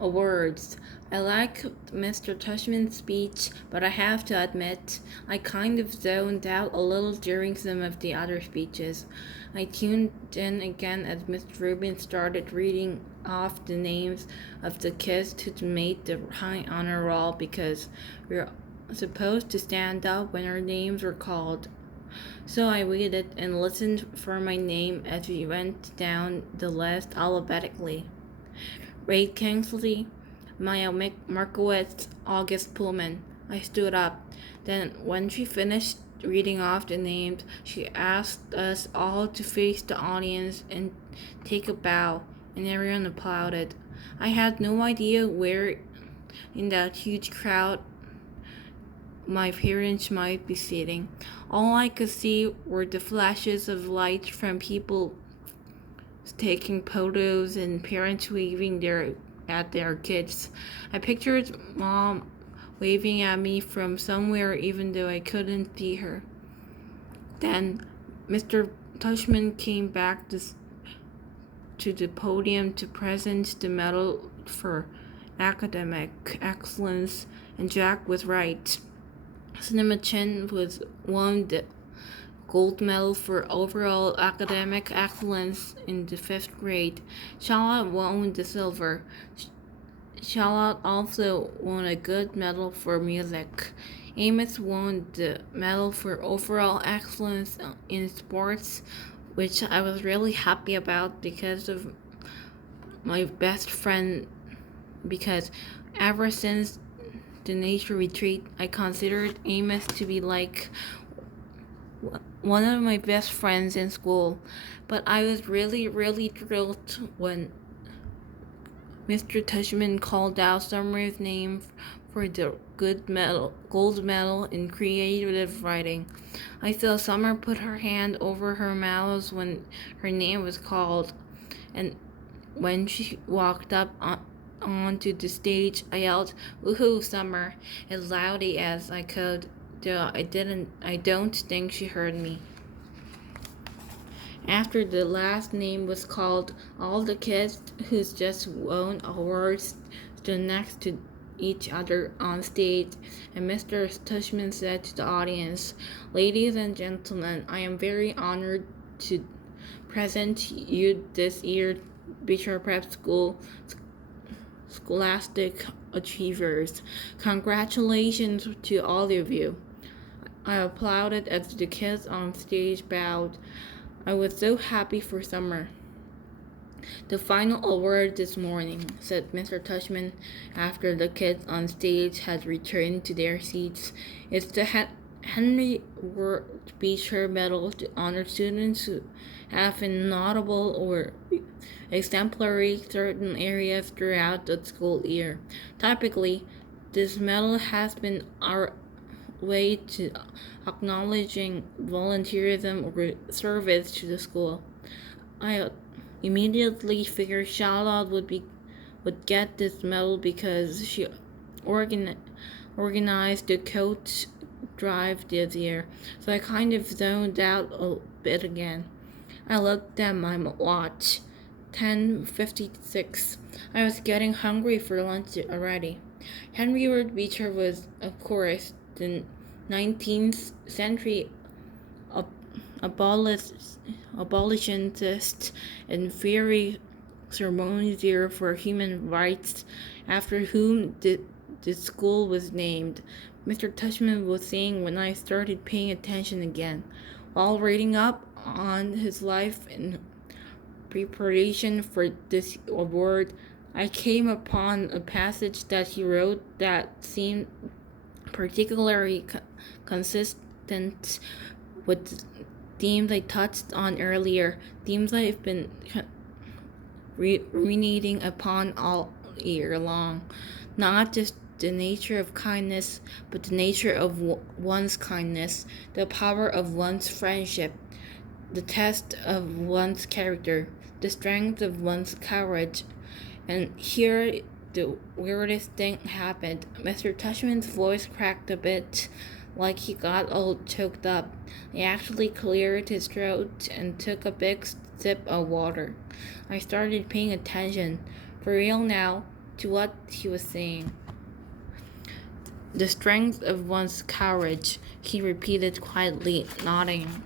Awards. I like Mr. Tushman's speech, but I have to admit, I kind of zoned out a little during some of the other speeches. I tuned in again as Mr. Rubin started reading off the names of the kids who made the high honor roll because we're supposed to stand up when our names were called. So I waited and listened for my name as we went down the list alphabetically. Ray Kingsley, Maya Markowitz, August Pullman. I stood up. Then, when she finished reading off the names, she asked us all to face the audience and take a bow, and everyone applauded. I had no idea where in that huge crowd my parents might be sitting. All I could see were the flashes of light from people taking photos and parents waving at their kids. I pictured mom waving at me from somewhere even though I couldn't see her. Then Mr. Tushman came back to the podium to present the medal for academic excellence, and Jack was right. Cinema Chen was won the gold medal for overall academic excellence in the 5th grade. Charlotte won the silver. Charlotte also won a good medal for music. Amos won the medal for overall excellence in sports, which I was really happy about because of my best friend, because ever since the nature retreat, I considered Amos to be like one of my best friends in school. But I was really, really thrilled when Mr. Tushman called out Summer's name for the gold medal in creative writing. I saw Summer put her hand over her mouth when her name was called, and when she walked up onto the stage, I yelled, "Woohoo, Summer!" as loudly as I could, though I don't think she heard me. After the last name was called, all the kids who just won awards stood next to each other on stage, and Mr. Tushman said to the audience, "Ladies and gentlemen, I am very honored to present you this year's Beecher Prep School Scholastic Achievers. Congratulations to all of you." I applauded as the kids on stage bowed. I was so happy for Summer. "The final award this morning," said Mr. Tushman after the kids on stage had returned to their seats, "is the Henry Ward Beecher Medal to honor students who have been notable or exemplary certain areas throughout the school year. Typically, this medal has been our way to acknowledging volunteerism or service to the school. I immediately figured Charlotte would get this medal because she organized the coach drive this year, so I kind of zoned out a bit again. I looked at my watch. 10:56. I was getting hungry for lunch already. Henry Ward Beecher was, of course, the 19th century abolitionist and very ceremonizer for human rights, after whom the school was named, Mr. Tushman was saying when I started paying attention again. While reading up on his life in preparation for this award, I came upon a passage that he wrote that seemed particularly consistent with themes I touched on earlier, themes I've been ruminating upon all year long. Not just the nature of kindness, but the nature of one's kindness, the power of one's friendship, the test of one's character, the strength of one's courage. And here the weirdest thing happened. Mr. Tushman's voice cracked a bit, like he got all choked up. He actually cleared his throat and took a big sip of water. I started paying attention. For real now, to what he was saying. The strength of one's courage, he repeated quietly, nodding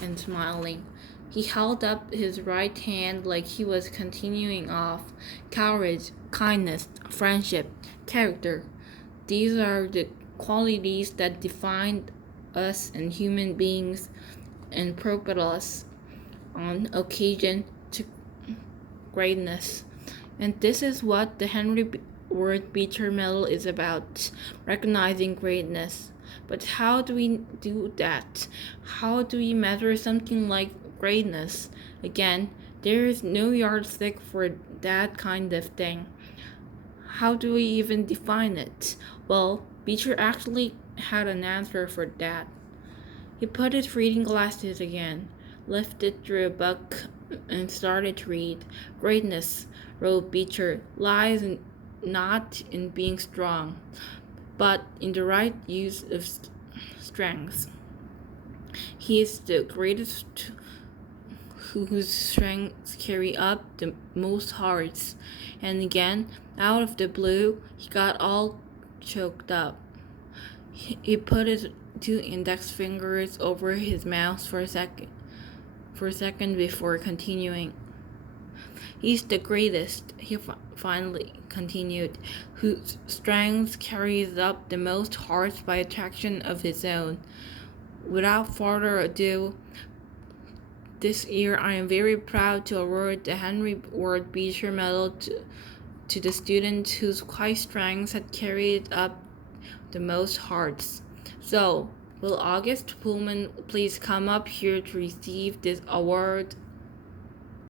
and smiling. He held up his right hand like he was continuing off. Courage, kindness, friendship, character. These are the qualities that define us and human beings and propel us on occasion to greatness. And this is what the Henry Ward Beecher Medal is about, recognizing greatness. But how do we do that? How do we measure something like greatness? Again, there is no yardstick for that kind of thing. How do we even define it? Well, Beecher actually had an answer for that. He put his reading glasses again, lifted through a book, and started to read. Greatness, wrote Beecher, lies not in being strong, but in the right use of strength. He is the greatest whose strengths carry up the most hearts. And again, out of the blue, he got all choked up. He put his 2 index fingers over his mouth for a second before continuing. He's the greatest, he finally continued, whose strength carries up the most hearts by attraction of his own. Without further ado, this year I am very proud to award the Henry Ward Beecher Medal to the student whose quiet strengths had carried up the most hearts. So, will August Pullman please come up here to receive this award?